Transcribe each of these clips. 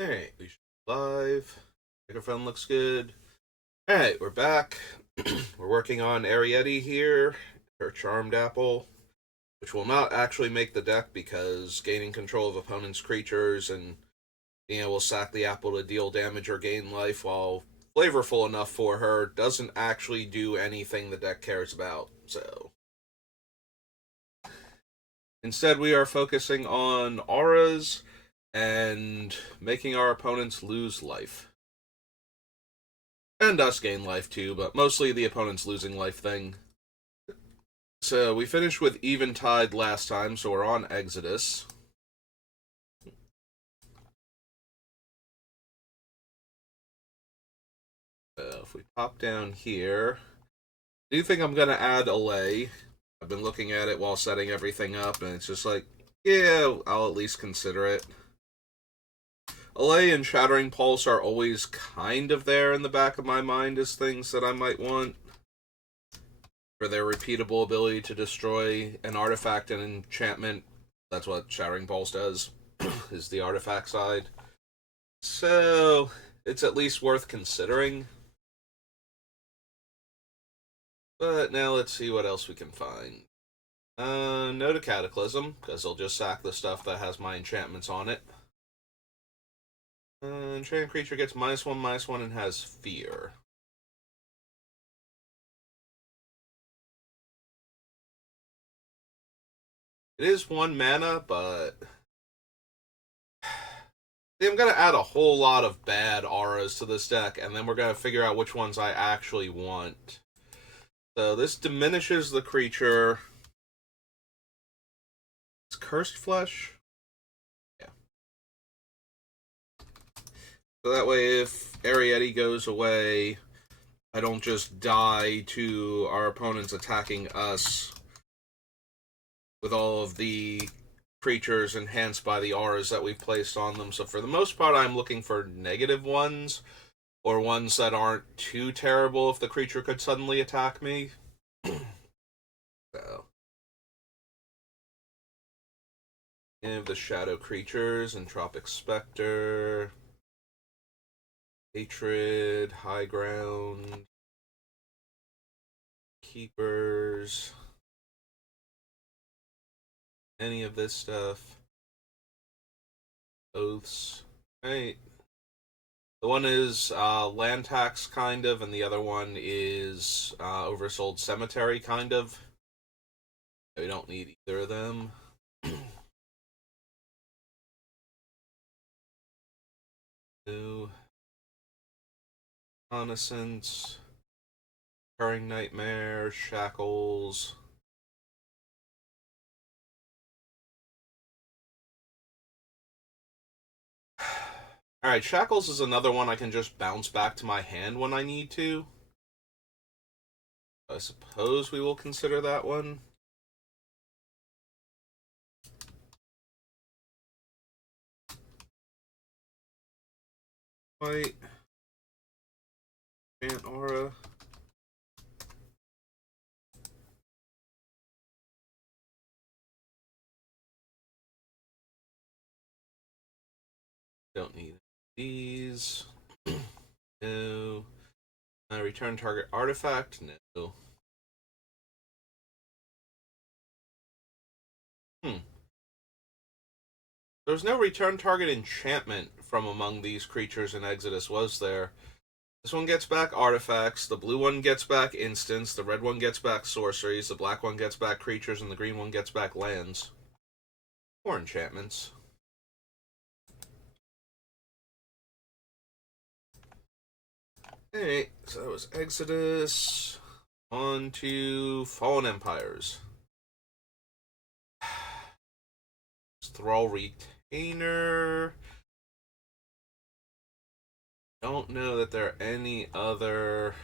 Alright, we should be live. Microphone looks good. Alright, we're back. We're working on Eriette here, her Charmed Apple, which will not actually make the deck because gaining control of opponent's creatures and being able to sack the apple to deal damage or gain life, while flavorful enough for her, doesn't actually do anything the deck cares about. So instead, we are focusing on auras and making our opponents lose life. And us gain life too, but mostly the opponent's losing life thing. So we finished with Eventide last time, so we're on Exodus. So if we pop down here, I do think I'm going to add Allay. I've been looking at it while setting everything up, and it's just like, yeah, I'll at least consider it. Allay and Shattering Pulse are always kind of there in the back of my mind as things that I might want for their repeatable ability to destroy an artifact and enchantment. That's what Shattering Pulse does, is the artifact side. So, it's at least worth considering. But now let's see what else we can find. No to Cataclysm, because they'll just sack the stuff that has my enchantments on it. Enchanted creature gets -1/-1, and has Fear. It is 1 mana, but I'm going to add a whole lot of bad auras to this deck, and then we're going to figure out which ones I actually want. So this diminishes the creature. It's Cursed Flesh? Yeah. So that way, if Eriette goes away, I don't just die to our opponents attacking us with all of the creatures enhanced by the auras that we've placed on them. So for the most part, I'm looking for negative ones, or ones that aren't too terrible if the creature could suddenly attack me. So, give the Shadow Creatures, Entropic Spectre, Hatred, High Ground, Keepers, any of this stuff. Oaths. Right. The one is land tax, kind of, and the other one is oversold cemetery, kind of. We don't need either of them. New Reconnaissance, Recurring Nightmare, Shackles. Alright, Shackles is another one I can just bounce back to my hand when I need to. I suppose we will consider that one. White. Giant Aura. Don't need these. No. Return target artifact? No. There's no return target enchantment from among these creatures in Exodus, was there? This one gets back artifacts, the blue one gets back instants, the red one gets back sorceries, the black one gets back creatures, and the green one gets back lands. Or enchantments. Alright, so that was Exodus. On to Fallen Empires. Thrall Retainer. Don't know that there are any other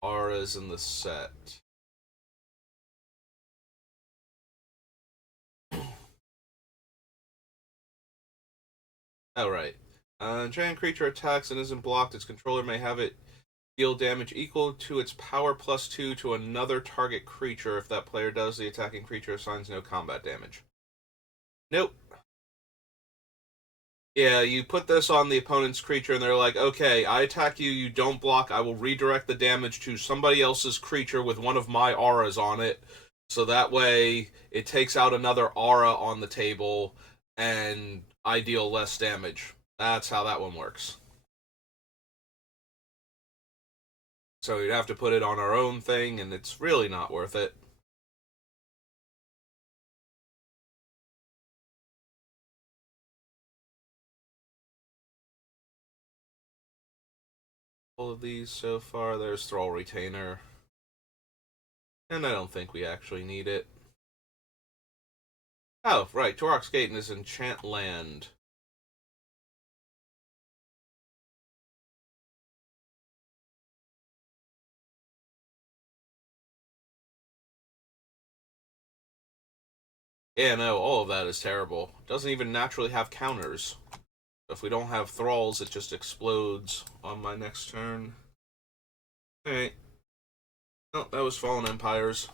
auras in the set. Oh, right. Giant creature attacks and isn't blocked. Its controller may have it deal damage equal to its power +2 to another target creature. If that player does, the attacking creature assigns no combat damage. Nope. Yeah, you put this on the opponent's creature, and they're like, okay, I attack you, you don't block, I will redirect the damage to somebody else's creature with one of my auras on it, so that way it takes out another aura on the table, and I deal less damage. That's how that one works. So you'd have to put it on our own thing, and it's really not worth it. All of these so far, there's Thrall Retainer. And I don't think we actually need it. Oh, right, Torok's Gate is Enchant Land. Yeah, no, all of that is terrible. Doesn't even naturally have counters. If we don't have Thralls, it just explodes on my next turn. Alright. Oh, that was Fallen Empires.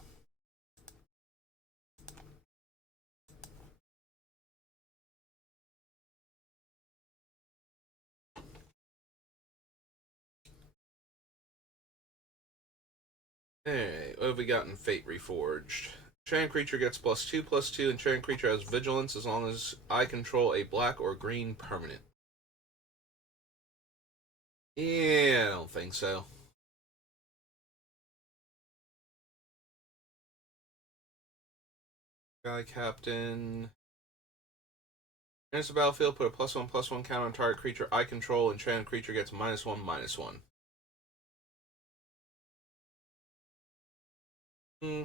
Hey, what have we got in Fate Reforged? Enchanted creature gets +2/+2. Enchanted creature has vigilance as long as I control a black or green permanent. Yeah, I don't think so. Guy Captain. Enters the battlefield, put a +1/+1 counter on target creature I control. Enchanted creature gets -1/-1. Hmm.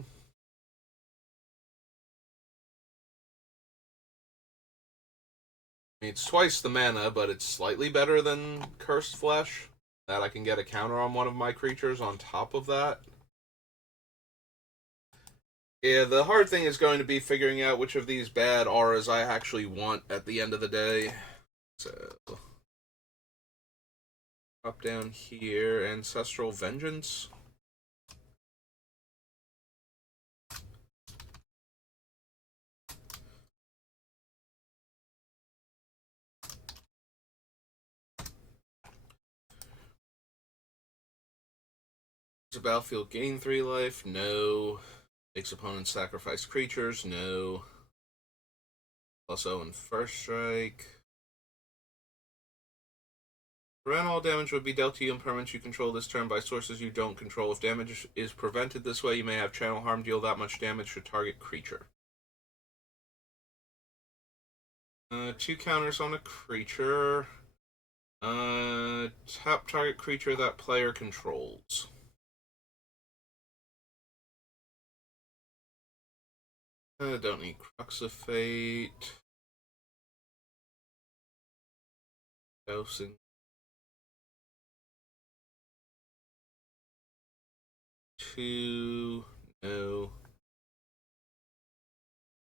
I mean, it's twice the mana, but it's slightly better than Cursed Flesh. That I can get a counter on one of my creatures on top of that. Yeah, the hard thing is going to be figuring out which of these bad auras I actually want at the end of the day. So, up down here, Ancestral Vengeance. Does the battlefield gain 3 life? No. Makes opponents sacrifice creatures? No. +0 and first strike. Prevent all damage would be dealt to you and permanents you control this turn by sources you don't control. If damage is prevented this way, you may have Channel Harm deal that much damage to target creature. 2 counters on a creature. Tap target creature that player controls. Don't need Crux of Fate. Dosing. 2. No.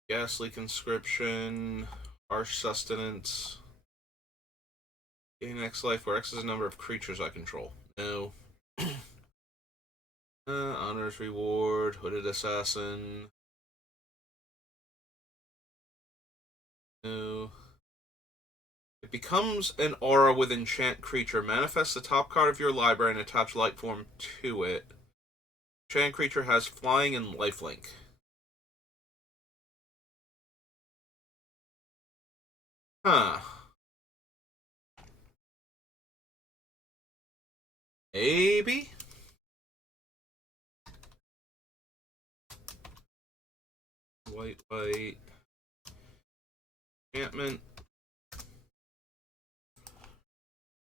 Ghastly Conscription. Harsh Sustenance. Gain X life, where X is the number of creatures I control. No. Honors Reward. Hooded Assassin. No. It becomes an aura with enchant creature. Manifest the top card of your library and attach light form to it. Enchant creature has flying and lifelink. Huh. Maybe? White, white. Enchantment.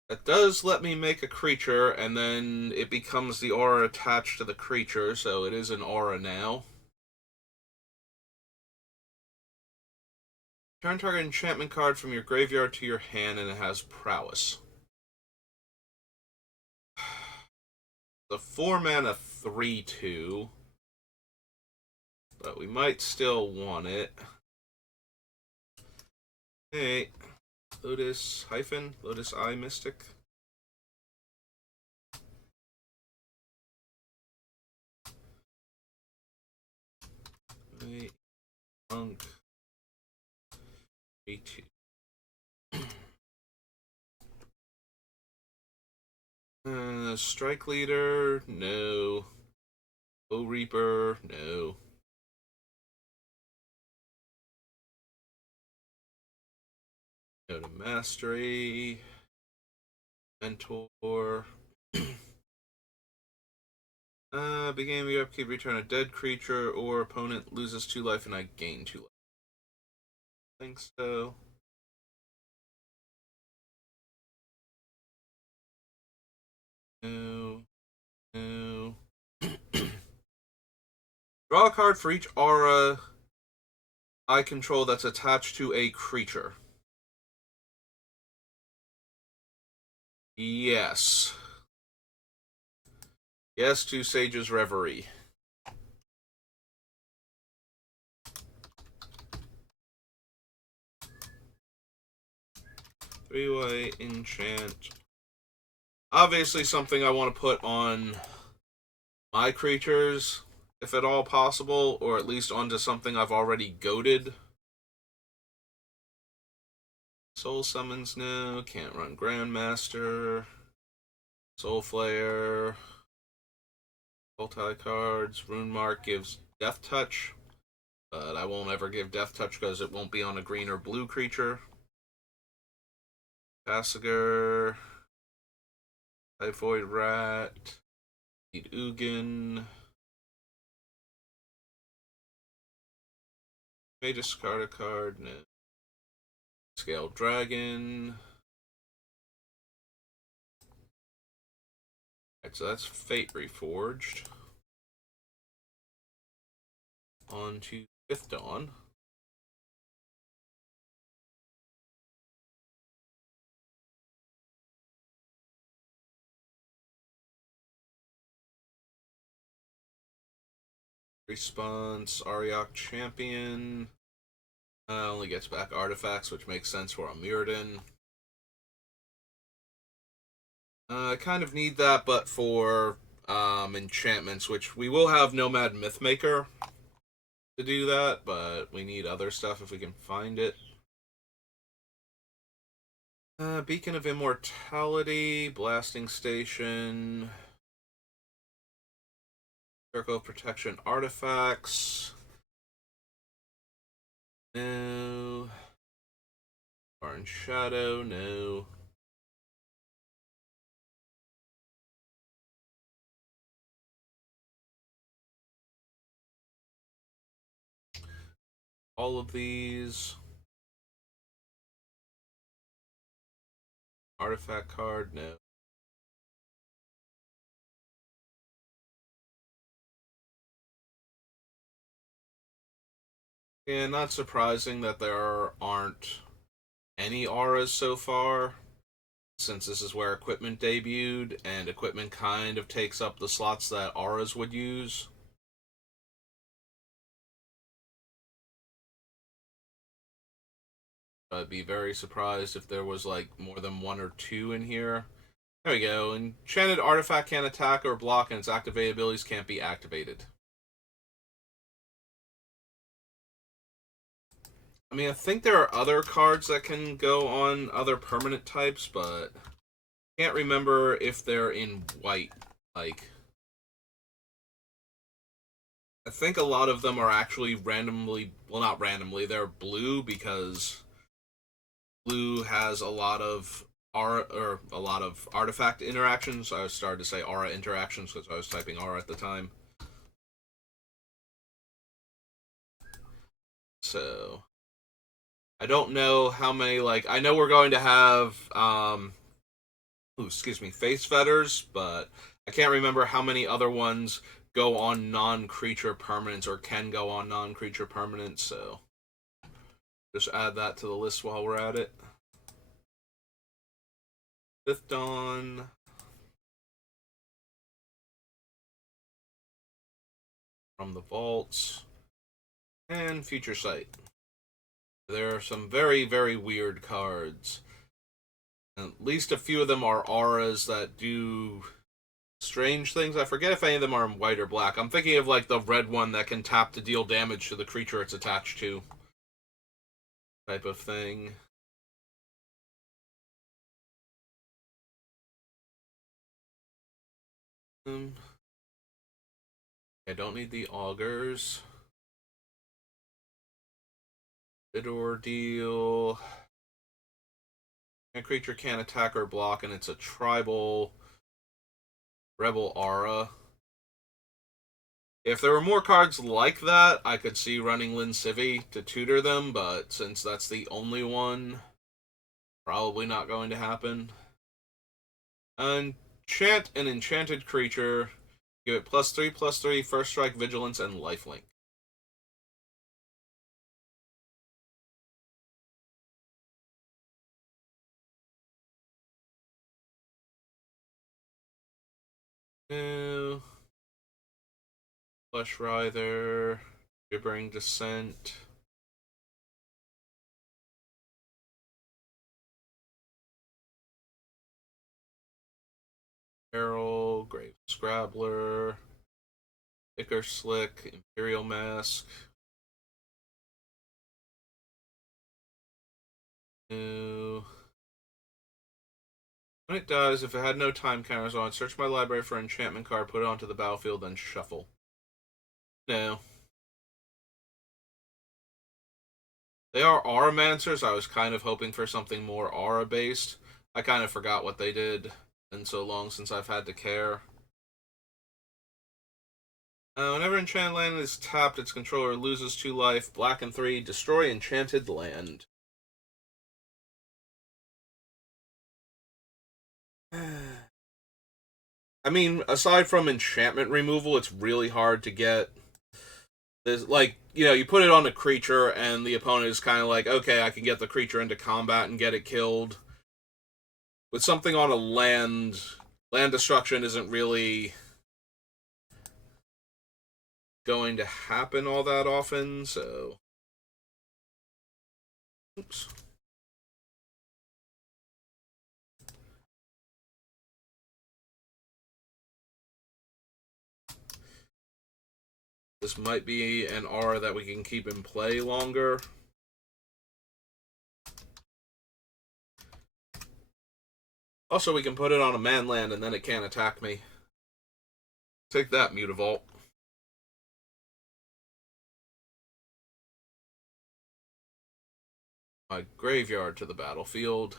That does let me make a creature, and then it becomes the aura attached to the creature, so it is an aura now. Turn target enchantment card from your graveyard to your hand, and it has prowess. The 4 mana 3/2. But we might still want it. Hey, Lotus hyphen, Lotus Eye Mystic. Wait, Monk. 3/2. Strike Leader, no. Bow Reaper, no. Go to Mastery. Mentor. Beginning of your upkeep, return a dead creature or opponent loses 2 life and I gain 2 life. I think so. No. No. Draw a card for each aura I control that's attached to a creature. Yes. Yes to Sage's Reverie. 3-way enchant. Obviously something I want to put on my creatures, if at all possible, or at least onto something I've already goated. Soul Summons, no. Can't run Grandmaster. Soul Flare. Multi-cards. Rune Mark gives Death Touch, but I won't ever give Death Touch because it won't be on a green or blue creature. Tasigur. Typhoid Rat. Need Ugin. May discard a card, no. Scale Dragon. Alright, so that's Fate Reforged. On to Fifth Dawn. Response, Ariok Champion. Only gets back artifacts, which makes sense for a Mirrodin. I kind of need that, but for enchantments, which we will have Nomad Mythmaker to do that, but we need other stuff if we can find it. Beacon of Immortality, Blasting Station, Circle of Protection artifacts. No. Barn Shadow, no. All of these. Artifact card, no. Yeah, not surprising that there aren't any auras so far, since this is where equipment debuted, and equipment kind of takes up the slots that auras would use. I'd be very surprised if there was like more than 1 or 2 in here. There we go. Enchanted artifact can't attack or block, and its activated abilities can't be activated. I mean, I think there are other cards that can go on other permanent types, but can't remember if they're in white. Like, I think a lot of them are actually randomly, well, not randomly, they're blue because blue has a lot of aura, or a lot of artifact interactions. I started to say aura interactions because I was typing aura at the time. So I don't know how many, like, I know we're going to have face fetters, but I can't remember how many other ones go on non-creature permanents or can go on non-creature permanents, so just add that to the list while we're at it. Fifth Dawn. From the vaults. And Future Sight. There are some very, very weird cards. At least a few of them are auras that do strange things. I forget if any of them are in white or black. I'm thinking of like the red one that can tap to deal damage to the creature it's attached to. Type of thing. I don't need the augers. Bid ordeal. A creature can't attack or block, and it's a tribal rebel aura. If there were more cards like that, I could see running Lin Civi to tutor them, but since that's the only one, probably not going to happen. Enchant an enchanted creature. Give it +3/+3, first strike, vigilance, and lifelink. Flesh Writher, Gibbering Descent. Barrel, Grave Scrabbler, Icker Slick, Imperial Mask. When it dies, if it had no time counters on, search my library for an enchantment card, put it onto the battlefield, then shuffle. No. They are Auramancers. I was kind of hoping for something more aura-based. I kind of forgot what they did, and so long since I've had to care. Whenever enchanted land is tapped, its controller loses 2 life. Black and 3, destroy enchanted land. I mean, aside from enchantment removal, it's really hard to get. There's like, you put it on a creature, and the opponent is kind of like, okay, I can get the creature into combat and get it killed. With something on a land destruction isn't really going to happen all that often, so. Oops. This might be an aura that we can keep in play longer. Also, we can put it on a man land and then it can't attack me. Take that, Mutavault. My graveyard to the battlefield.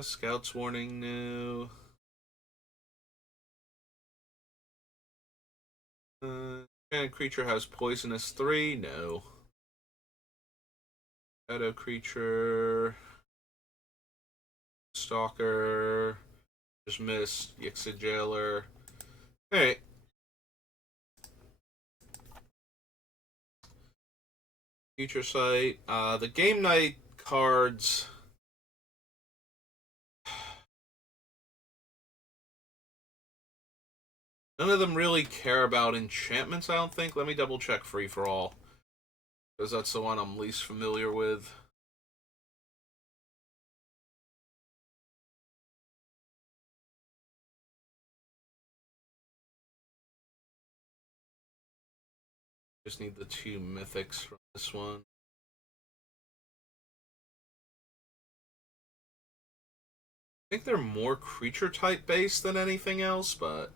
Scout's Warning, no. Creature has Poisonous 3, no. Shadow Creature. Stalker. Just missed. Yixid Jailer. Alright. Future Sight. The Game Night cards. None of them really care about enchantments, I don't think. Let me double check Free for All, because that's the one I'm least familiar with. Just need the 2 mythics from this one. I think they're more creature type based than anything else, but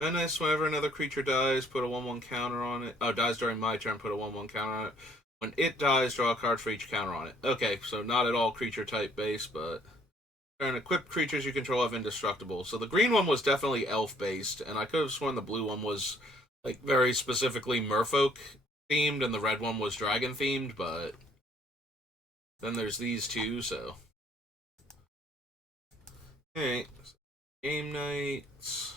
Menace, whenever another creature dies, put a 1/1 counter on it. Oh, dies during my turn, put a 1/1 counter on it. When it dies, draw a card for each counter on it. Okay, so not at all creature type based, but and equipped creatures you control have indestructible. So the green one was definitely elf based, and I could have sworn the blue one was like very specifically merfolk themed, and the red one was dragon themed, but then there's these two, so. Alright. Game nights.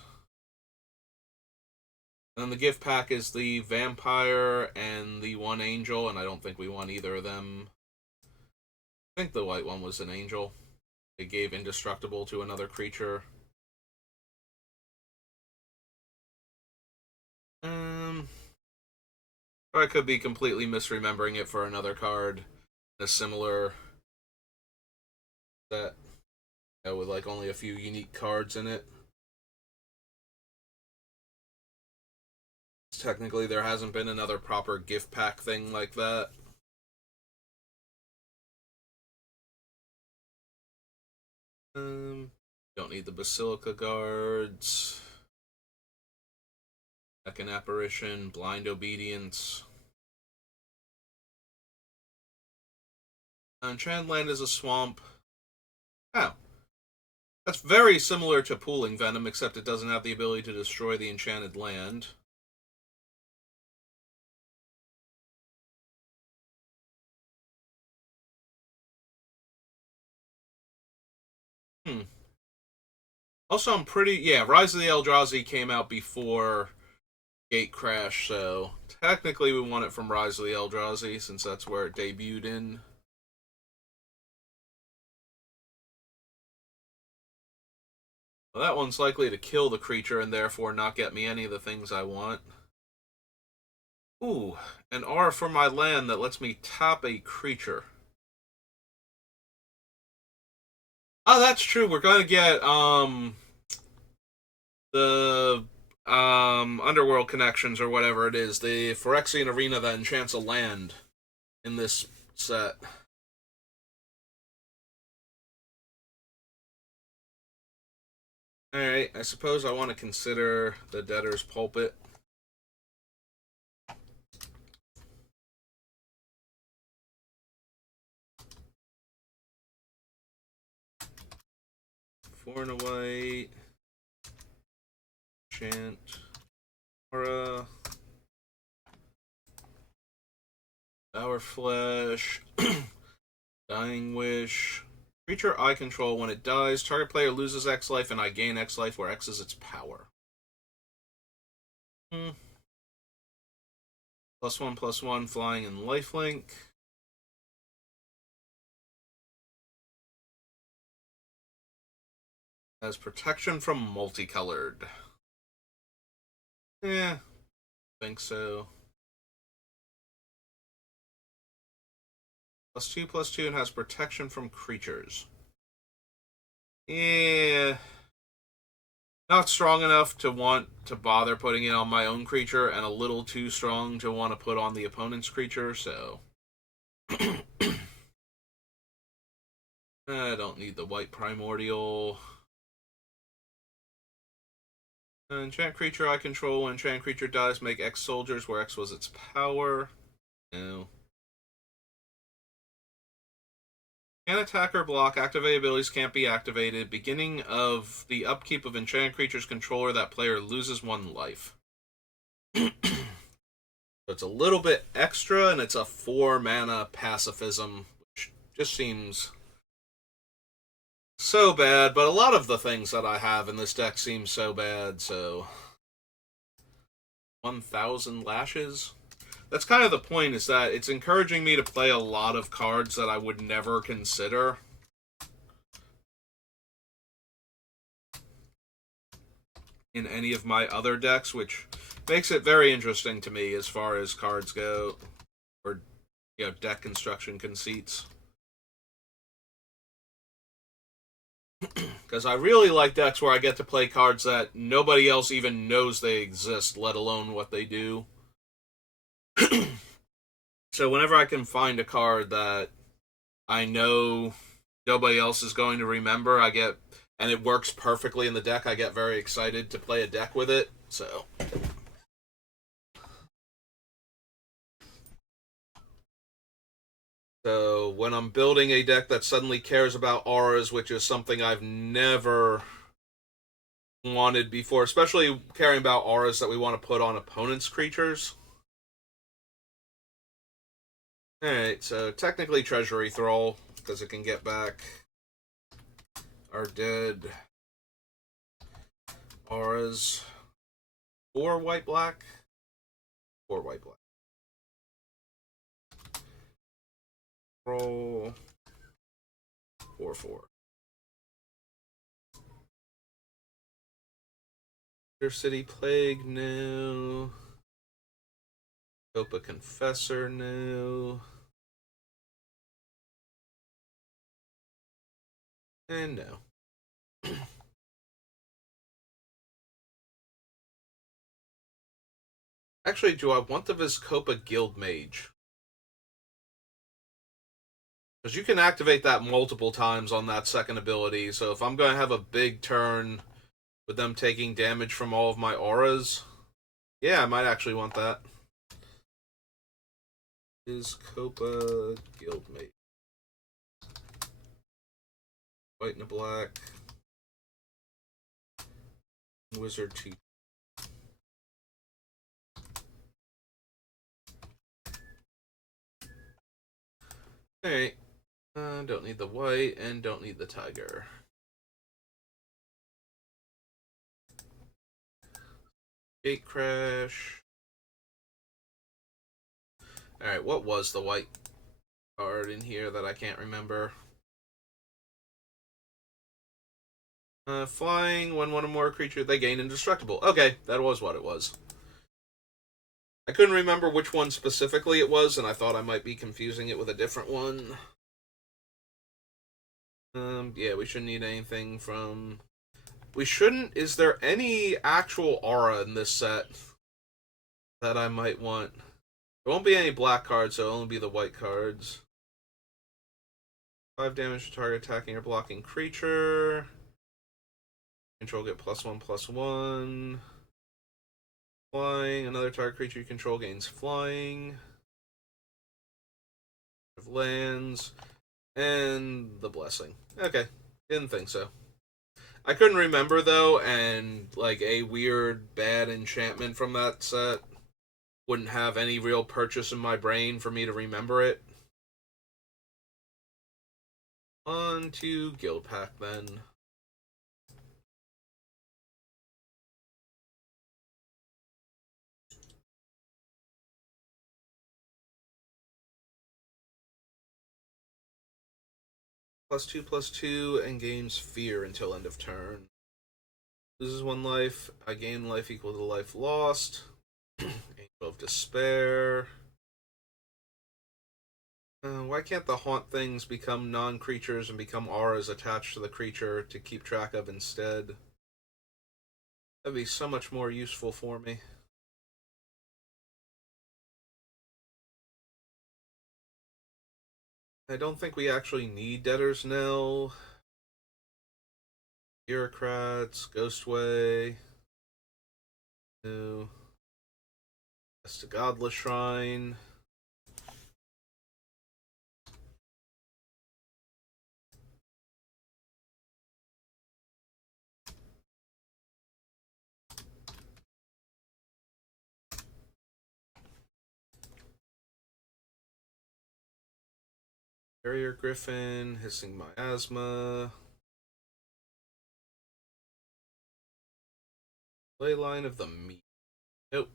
And then the gift pack is the vampire and the 1 angel, and I don't think we want either of them. I think the white one was an angel. They gave indestructible to another creature. Or I could be completely misremembering it for another card. A similar set. With like only a few unique cards in it. Technically, there hasn't been another proper gift pack thing like that. Don't need the Basilica Guards. Second Apparition, Blind Obedience. Enchanted Land is a swamp. Oh. That's very similar to Pooling Venom, except it doesn't have the ability to destroy the enchanted land. Also, I'm pretty... Yeah, Rise of the Eldrazi came out before Gate Crash, so technically we want it from Rise of the Eldrazi, since that's where it debuted in. Well, that one's likely to kill the creature and therefore not get me any of the things I want. Ooh, an R for my land that lets me tap a creature. Oh, that's true. We're gonna get the Underworld Connections or whatever it is, the Phyrexian Arena that enchants a land in this set. Alright, I suppose I want to consider the Debtor's Pulpit. Four and a white. Chant. Aura. Sour Flesh. Dying Wish. Creature I control, when it dies, target player loses X life and I gain X life, where X is its power. +1/+1, flying and lifelink. Has protection from multicolored. Yeah, think so. +2/+2 and has protection from creatures. Yeah. Not strong enough to want to bother putting it on my own creature, and a little too strong to want to put on the opponent's creature, so... I don't need the white primordial. Enchant creature I control. When enchant creature dies, make X soldiers, where X was its power. No. Can attack or block. Activate abilities can't be activated. Beginning of the upkeep of enchant creature's controller, that player loses 1 life. So it's a little bit extra, and it's a 4 mana pacifism, which just seems so bad. But a lot of the things that I have in this deck seem so bad, so... 1,000 Lashes? That's kind of the point, is that it's encouraging me to play a lot of cards that I would never consider. In any of my other decks, which makes it very interesting to me as far as cards go, or, you know, deck construction conceits. Because I really like decks where I get to play cards that nobody else even knows they exist, let alone what they do. So whenever I can find a card that I know nobody else is going to remember, I get, and it works perfectly in the deck, I get very excited to play a deck with it, so... So when I'm building a deck that suddenly cares about auras, which is something I've never wanted before, especially caring about auras that we want to put on opponents' creatures. Alright, so technically Treasury Thrall, because it can get back our dead auras. 4 white-black? 4 white-black. Roll 4/4. City Plague, no. Copa Confessor, no. And no. Actually, do I want the Vizkopa Guild Mage? Because you can activate that multiple times on that second ability, so if I'm going to have a big turn with them taking damage from all of my auras, yeah, I might actually want that. Is Copa Guildmate. White and a black. Wizard T. Alright. Don't need the white and don't need the tiger. Gate crash. Alright, what was the white card in here that I can't remember? Flying, when one or more creature, they gain indestructible. Okay, that was what it was. I couldn't remember which one specifically it was, and I thought I might be confusing it with a different one. Yeah, we shouldn't need anything from... We shouldn't... Is there any actual aura in this set that I might want? There won't be any black cards, so it'll only be the white cards. 5 damage to target attacking or blocking creature. Control get +1/+1. Flying. Another target creature you control gains flying. Of lands. And the blessing. Okay. Didn't think so. I couldn't remember, though, and, like, a weird, bad enchantment from that set wouldn't have any real purchase in my brain for me to remember it. On to Guild Pack, then. +2/+2 and gains fear until end of turn. Loses 1 life. I gain life equal to life lost. Angel of Despair. Why can't the haunt things become non-creatures and become auras attached to the creature to keep track of instead? That'd be so much more useful for me. I don't think we actually need Debtor's Knell. Bureaucrats, Ghostway. No. That's the Godless Shrine. Barrier Griffin, Hissing Miasma. Leyline of the Meat. Nope.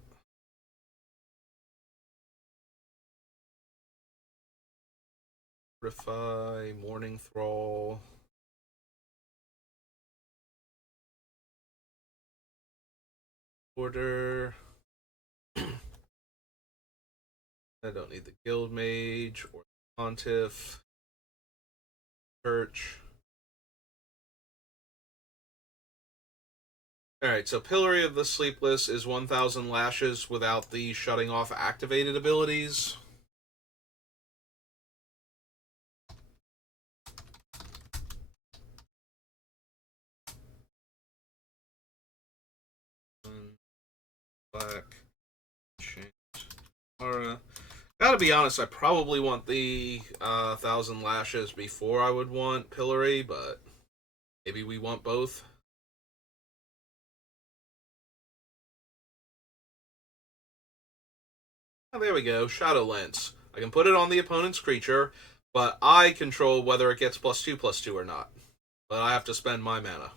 Fortify, Morning Thrall. Order. I don't need the Guild Mage or the Pontiff. Church. Alright, so Pillory of the Sleepless is 1,000 lashes without the shutting off activated abilities. Black. Chant. Aura. Gotta be honest, I probably want the 1,000 lashes before I would want Pillory, but maybe we want both. Oh, there we go. Shadowlance. I can put it on the opponent's creature, but I control whether it gets +2/+2 or not. But I have to spend my mana.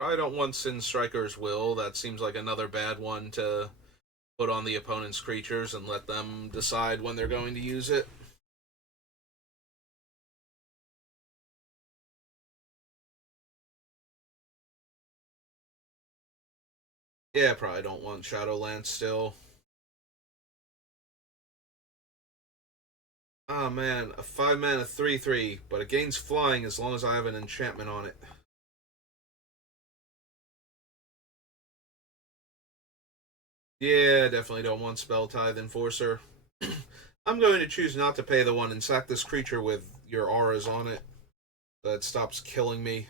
I don't want Sin Striker's Will. That seems like another bad one to put on the opponent's creatures and let them decide when they're going to use it. Yeah, probably don't want Shadowlance still. Oh man, a 5-mana 3/3, but it gains flying as long as I have an enchantment on it. Yeah, definitely don't want Spell Tithe Enforcer. I'm going to choose not to pay the one and sack this creature with your auras on it. So it stops killing me.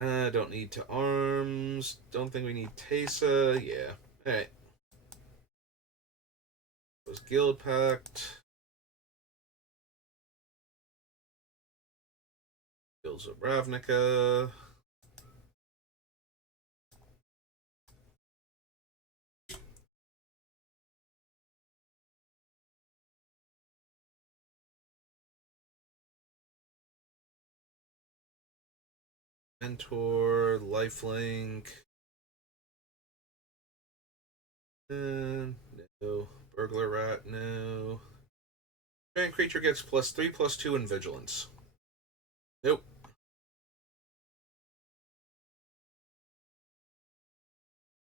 Don't need to arms. Don't think we need Tesa. Yeah. Alright. Was Guild Pact. Guilds of Ravnica. Mentor. Lifelink. No. Burglar Rat, no. Giant creature gets +3/+2 in Vigilance. Nope.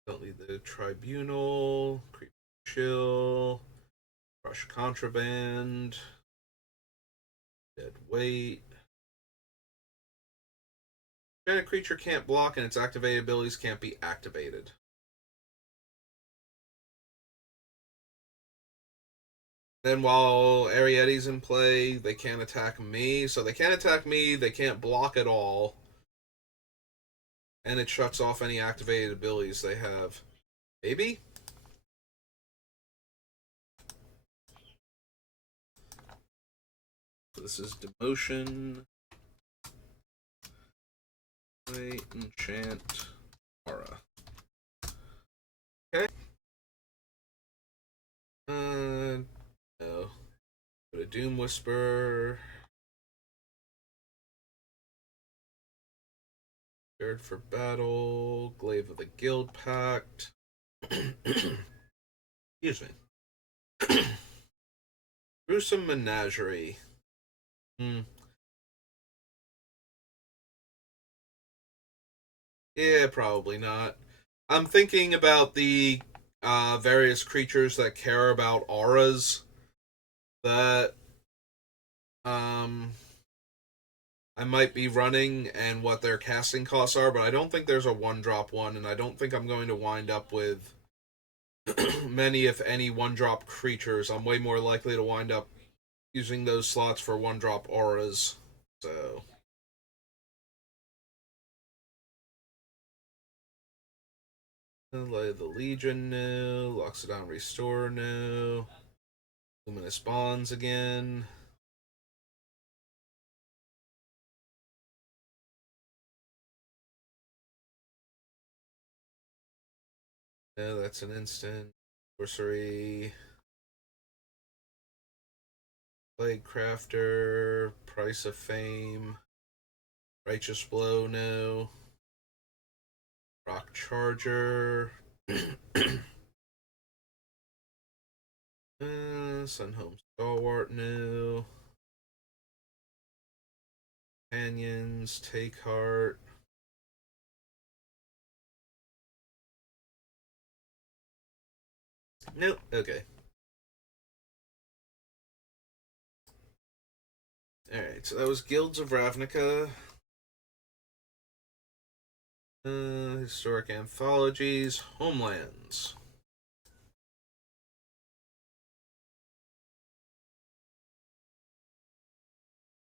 Don't need the Tribunal. Creep Chill. Crush Contraband. Dead Weight. Giant creature can't block and its activated abilities can't be activated. Then while Eriette's in play, they can't attack me. So they can't attack me, they can't block at all. And it shuts off any activated abilities they have. Maybe? So this is Demotion. Wait, enchant. Aura. Okay. No. Put a Doom Whisper. Prepared for battle. Glaive of the Guild Pact. Excuse me. Gruesome Menagerie. Yeah, probably not. I'm thinking about the various creatures that care about auras that um, I might be running and what their casting costs are, but I don't think there's a one-drop one, and I don't think I'm going to wind up with many, if any, one-drop creatures. I'm way more likely to wind up using those slots for one-drop auras. So, Light of the Legion, no. Loxodon Restore, no. Luminous Bonds again. No, that's an instant. Sorcery. Plague Crafter. Price of Fame. Righteous Blow, no. Rock Charger. Sunhome Stalwart, no. Companions. Take Heart. Nope. Okay. Alright, so that was Guilds of Ravnica. Historic Anthologies. Homelands.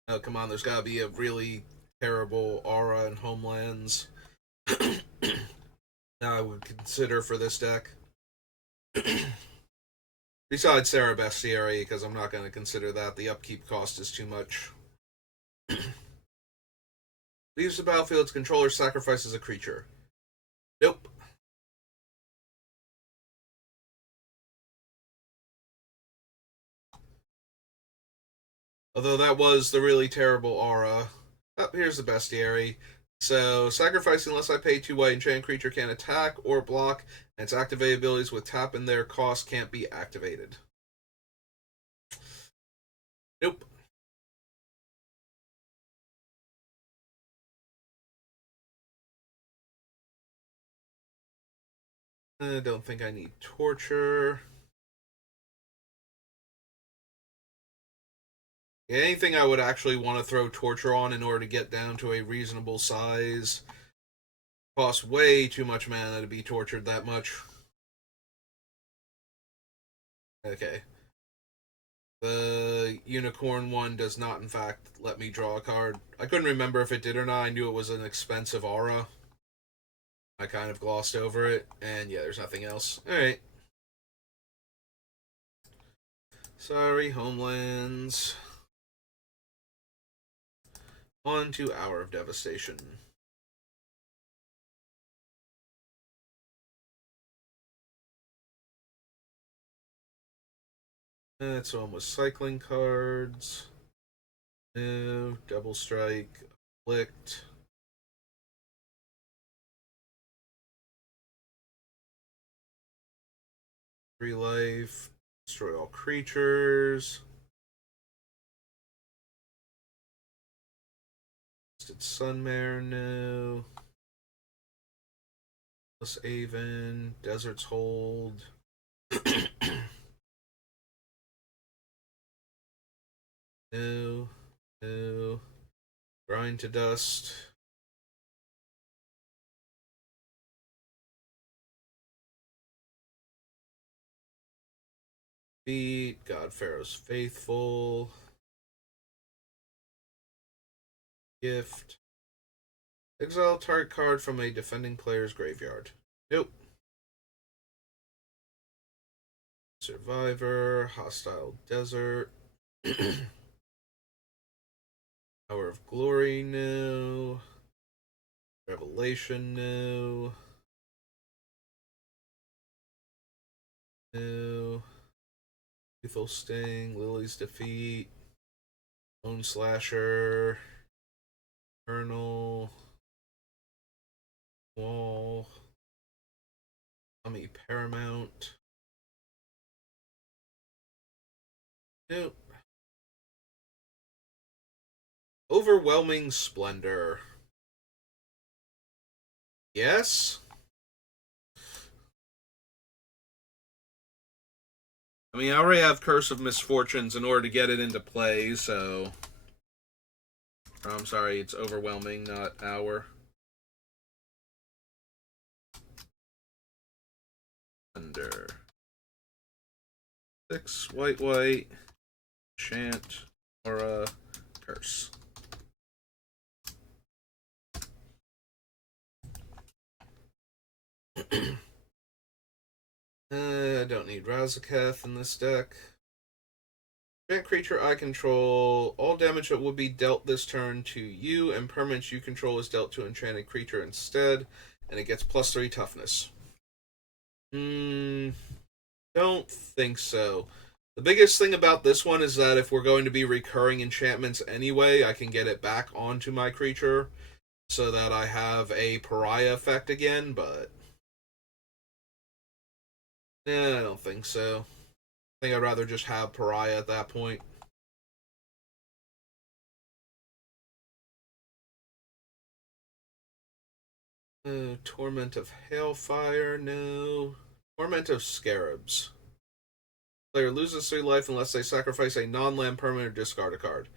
Oh, come on, there's gotta be a really terrible aura in Homelands. Now I would consider for this deck. Besides Sarah Bestiary, because I'm not going to consider that. The upkeep cost is too much. Leaves the battlefield, its controller sacrifices a creature. Nope. Although that was the really terrible aura. Oh, here's the Bestiary. So, sacrificing unless I pay 2 white, enchanted creature can't attack or block, and its activated abilities with tap in their cost can't be activated. Nope. I don't think I need torture. Yeah, anything I would actually want to throw torture on in order to get down to a reasonable size Costs way too much mana to be tortured that much. Okay. The unicorn one does not, in fact, let me draw a card. I couldn't remember if it did or not. I knew it was an expensive aura. I kind of glossed over it, and yeah, there's nothing else. Alright. Sorry, Homelands. On to Hour of Devastation. That's one with cycling cards. No, Double Strike, Afflict. Free life, destroy all creatures. Sunmare, no. Plus Aven, Desert's Hold. No, no. Grind to Dust. Beat, God Pharaoh's Faithful. Gift. Exile target card from a defending player's graveyard. Nope. Survivor, Hostile Desert. Hour of Glory, no. Revelation, no. No. Lethal Sting, Lily's Defeat. Bone Slasher. Colonel. Wall. Tommy Paramount. Nope. Overwhelming Splendor. Yes? I mean, I already have Curse of Misfortunes in order to get it into play, so... I'm sorry, it's Overwhelming, not Hour. Under. 6, white, Chant, Aura, Curse. I don't need Razaketh in this deck. Enchant creature I control. All damage that would be dealt this turn to you, and permanents you control is dealt to enchanted creature instead, and it gets +3 toughness. Don't think so. The biggest thing about this one is that if we're going to be recurring enchantments anyway, I can get it back onto my creature so that I have a pariah effect again, but... I don't think so. I think I'd rather just have pariah at that point. Torment of Hailfire, no. Torment of Scarabs. Player loses 3 life unless they sacrifice a non-land permanent or discard a card.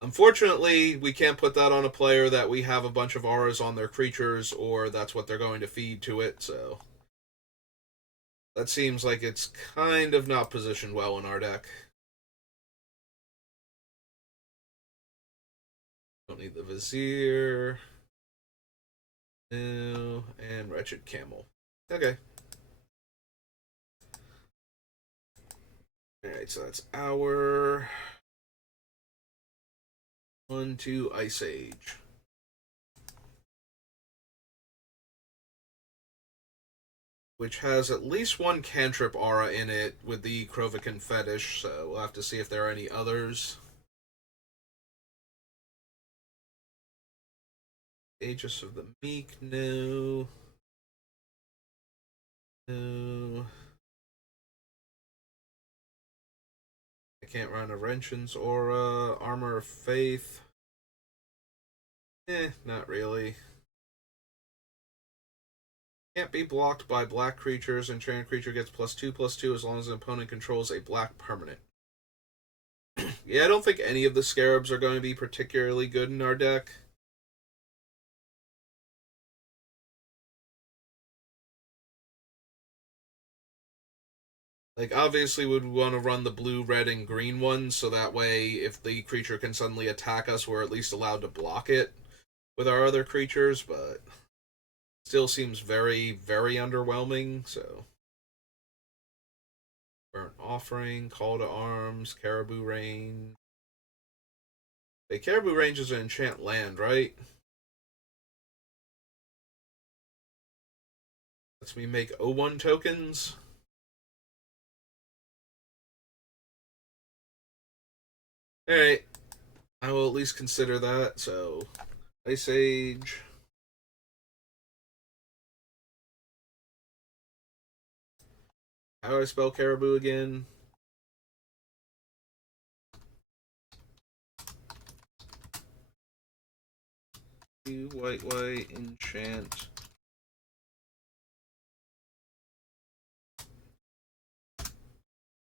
Unfortunately, we can't put that on a player that we have a bunch of auras on their creatures, or that's what they're going to feed to it, so... That seems like it's kind of not positioned well in our deck. Don't need the Vizier. No, and Wretched Camel. Okay. Alright, so that's our... 1, 2, Ice Age. Which has at least one cantrip aura in it with the Krovikan Fetish, so we'll have to see if there are any others. Aegis of the Meek, no. No. I can't run a Wrench's aura. Armor of Faith. Not really. Can't be blocked by black creatures. Enchanted creature gets +2/+2 as long as an opponent controls a black permanent. Yeah, I don't think any of the Scarabs are going to be particularly good in our deck. Like, obviously, we'd want to run the blue, red, and green ones, so that way, if the creature can suddenly attack us, we're at least allowed to block it with our other creatures, but still seems very, very underwhelming, so. Burnt Offering, Call to Arms, Caribou Range. Hey, Caribou Range is an enchant land, right? Lets me make O1 tokens. Alright, I will at least consider that, so. Ice Age. How do I spell Caribou again? White, white, enchant.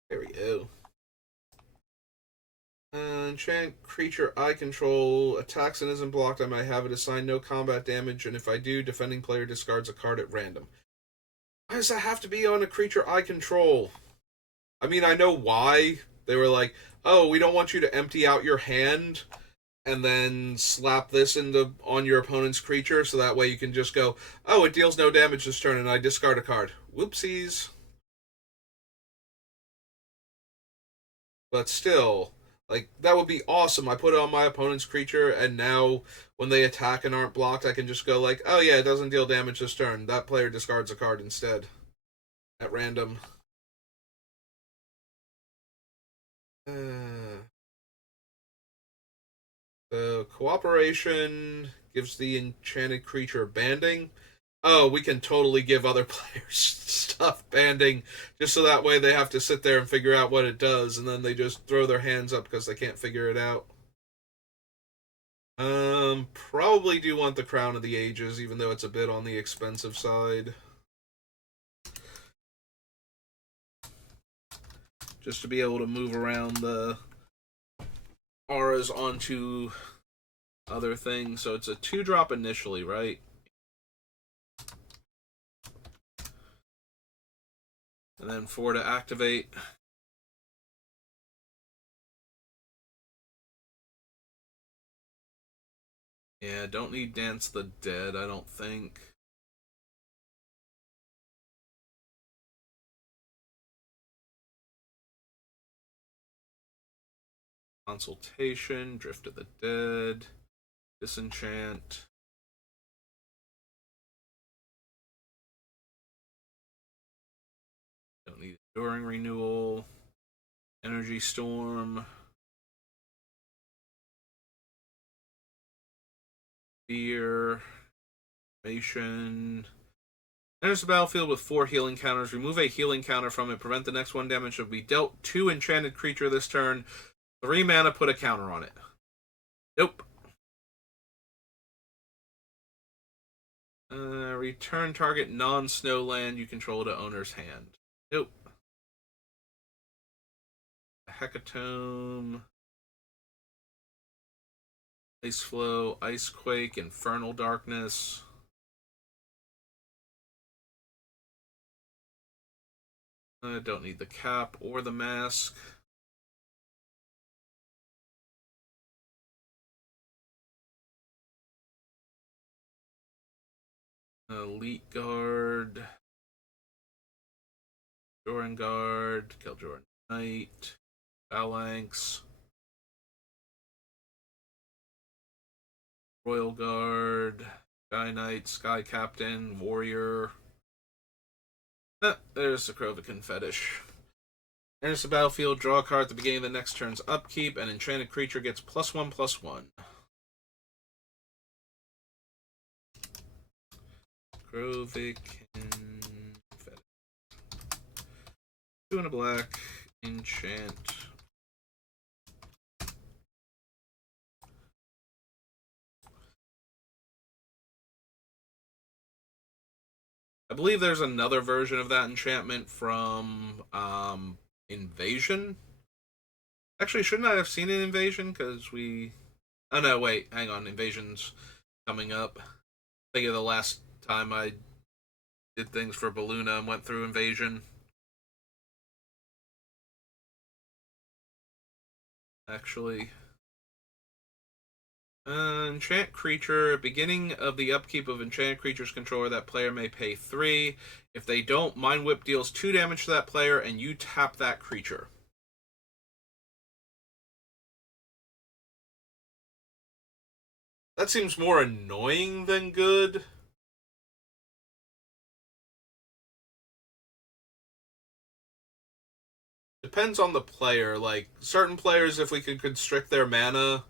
There we go. Enchant creature I control attacks and isn't blocked. I might have it assigned no combat damage, and if I do, defending player discards a card at random. Why does that have to be on a creature I control? I mean, I know why. They were like, oh, we don't want you to empty out your hand and then slap this into on your opponent's creature, so that way you can just go, oh, it deals no damage this turn, and I discard a card. Whoopsies. But still, like, that would be awesome. I put it on my opponent's creature, and now when they attack and aren't blocked, I can just go like, oh yeah, it doesn't deal damage this turn. That player discards a card instead. At random. The cooperation gives the enchanted creature banding. Oh, we can totally give other players stuff banding, just so that way they have to sit there and figure out what it does, and then they just throw their hands up because they can't figure it out. Probably do want the Crown of the Ages, even though it's a bit on the expensive side. Just to be able to move around the auras onto other things. So it's a 2-drop initially, right? And then 4 to activate. Yeah, don't need Dance the Dead, I don't think. Consultation, Drift of the Dead, Disenchant. Don't need Enduring Renewal. Energy Storm. Fear. Formation. Enters the battlefield with 4 healing counters. Remove a healing counter from it. Prevent the next 1 damage to be dealt to enchanted creature this turn. 3 mana, put a counter on it. Nope. Return target non-snow land you control to owner's hand. Nope. Hecatomb. Ice Flow, Ice Quake, Infernal Darkness. Don't need the cap or the mask. Elite Guard. Joran Guard. Keljoran Knight. Phalanx. Royal Guard. Sky Knight. Sky Captain. Warrior. There's the Krovikan Fetish. Enters the battlefield, draw a card at the beginning of the next turn's upkeep. An enchanted creature gets +1/+1. Krovikan Fetish. 2 and a black. Enchant. I believe there's another version of that enchantment from Invasion. Actually, shouldn't I have seen an Invasion? Because we... Oh, no, wait. Hang on. Invasion's coming up. Think of the last time I did things for Balluna and went through Invasion. actually. Enchant creature. Beginning of the upkeep of enchant creature's controller, that player may pay 3. If they don't, Mind Whip deals 2 damage to that player, and you tap that creature. That seems more annoying than good. Depends on the player. Like, certain players, if we could constrict their mana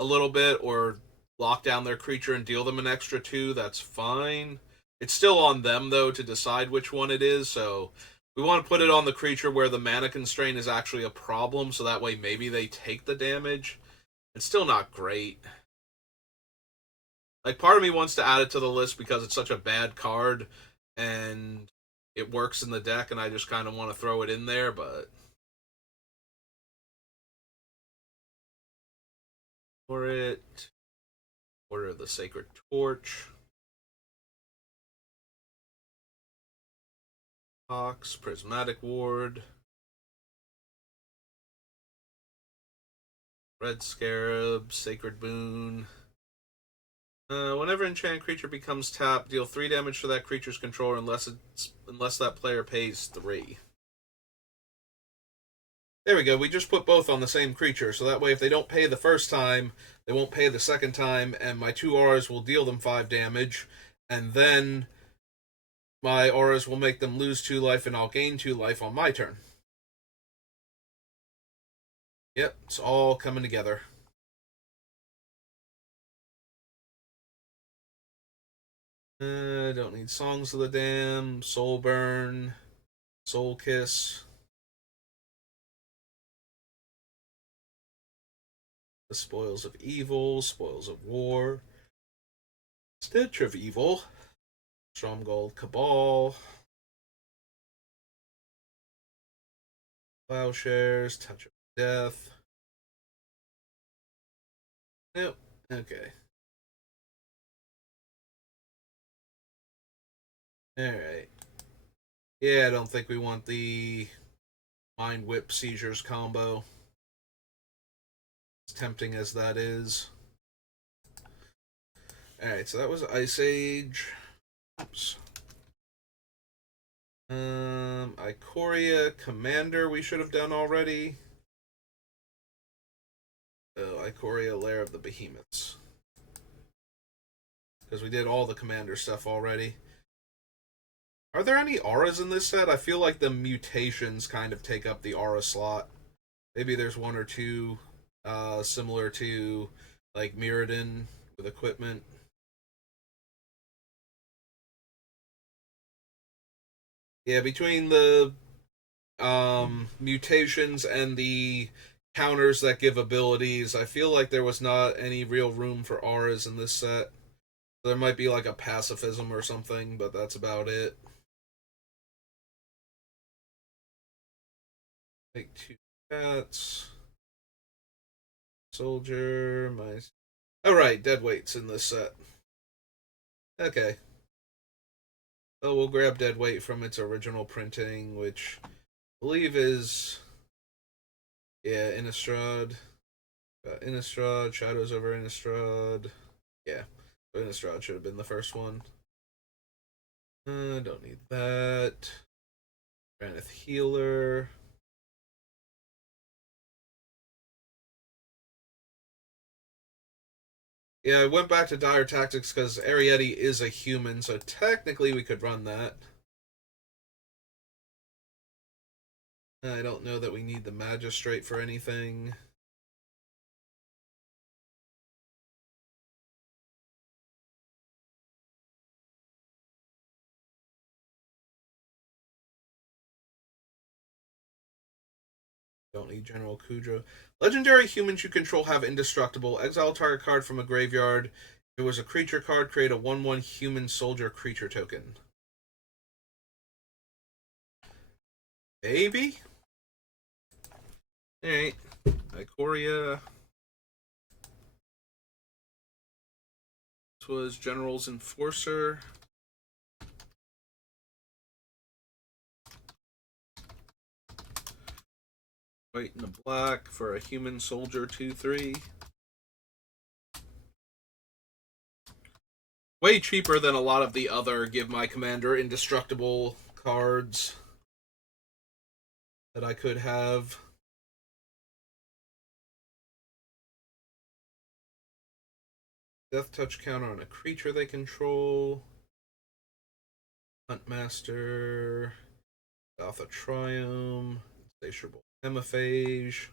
a little bit or lock down their creature and deal them an extra 2, that's fine. It's still on them, though, to decide which one it is, so we want to put it on the creature where the mana constraint is actually a problem, so that way maybe they take the damage. It's still not great. Like, part of me wants to add it to the list because it's such a bad card, and it works in the deck, and I just kind of want to throw it in there, but for it, Order of the Sacred Torch, Fox, Prismatic Ward, Red Scarab, Sacred Boon. Whenever enchanted creature becomes tapped, deal 3 damage to that creature's controller unless that player pays 3. There we go. We just put both on the same creature, so that way if they don't pay the first time, they won't pay the second time, and my 2 auras will deal them 5 damage, and then my auras will make them lose 2 life, and I'll gain 2 life on my turn. Yep, it's all coming together. Don't need Songs of the Dam, Soul Burn, Soul Kiss. The Spoils of Evil, Spoils of War, Stitch of Evil, Stromgold Cabal, Plowshares, Touch of Death. Nope. Okay. Alright. Yeah, I don't think we want the Mind Whip Seizures combo. As tempting as that is. Alright, so that was Ice Age. Oops. Ikoria Commander we should have done already. Oh, Ikoria Lair of the Behemoths. Because we did all the Commander stuff already. Are there any auras in this set? I feel like the mutations kind of take up the aura slot. Maybe there's 1 or 2 similar to like Mirrodin with equipment. Yeah, between the mutations and the counters that give abilities, I feel like there was not any real room for auras in this set. There might be like a pacifism or something, but that's about it. Take 2 cats. Soldier, my... Oh, right, Deadweight's in this set. Okay. Oh, we'll grab Deadweight from its original printing, which I believe is... Yeah, Innistrad. Innistrad, Shadows over Innistrad. Yeah, Innistrad should have been the first one. Don't need that. Granith Healer. Yeah, I went back to Dire Tactics because Eriette is a human, so technically we could run that. I don't know that we need the Magistrate for anything. Don't need General Kudra. Legendary humans you control have indestructible. Exile target card from a graveyard. If it was a creature card, create a 1/1 human soldier creature token. Maybe? Alright. Ikoria. This was General's Enforcer. White and a black for a human soldier 2/3. Way cheaper than a lot of the other Give My Commander Indestructible cards that I could have. Death touch counter on a creature they control. Huntmaster. Alpha Triumph. Insatiable Hemiphage.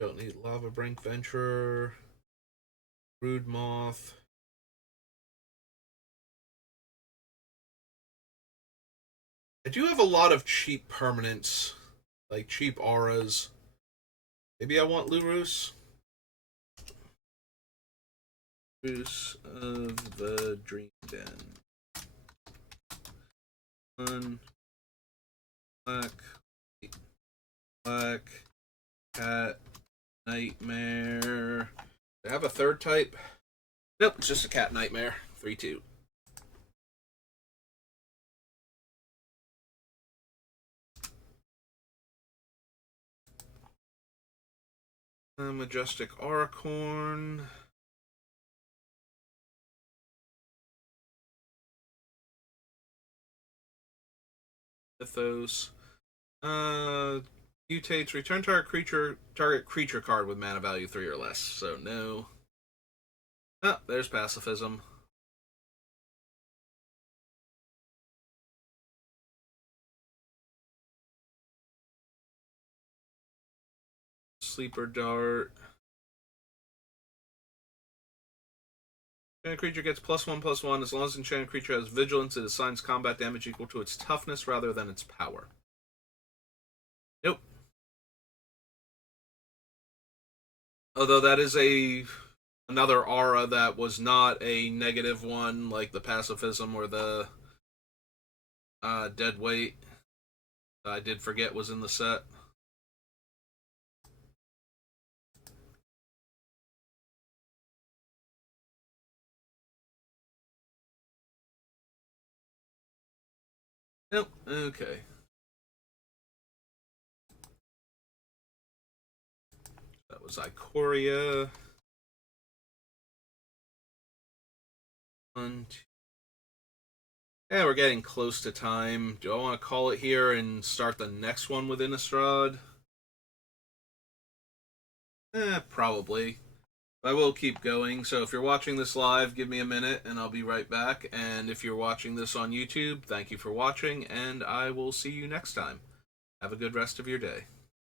Don't need Lava Brink Venturer. Brood Moth. I do have a lot of cheap permanents, like cheap auras. Maybe I want Lurus. Lurus of the Dream Den. One. Black. Cat. Nightmare. Do I have a third type? Nope, it's just a cat nightmare. 3/2. Majestic Auracorn. Mythos. Mutates. Return target creature card with mana value 3 or less. So no. Oh, there's pacifism. Sleeper Dart. Enchanted creature gets +1/+1 as long as enchanted creature has vigilance. It assigns combat damage equal to its toughness rather than its power. Nope. Although that is another aura that was not a negative one, like the pacifism or the dead weight. I did forget was in the set. Nope. Okay. That was Ikoria. 1, 2. Yeah, we're getting close to time. Do I want to call it here and start the next one with Innistrad? Probably. I will keep going, so if you're watching this live, give me a minute and I'll be right back. And if you're watching this on YouTube, thank you for watching, and I will see you next time. Have a good rest of your day.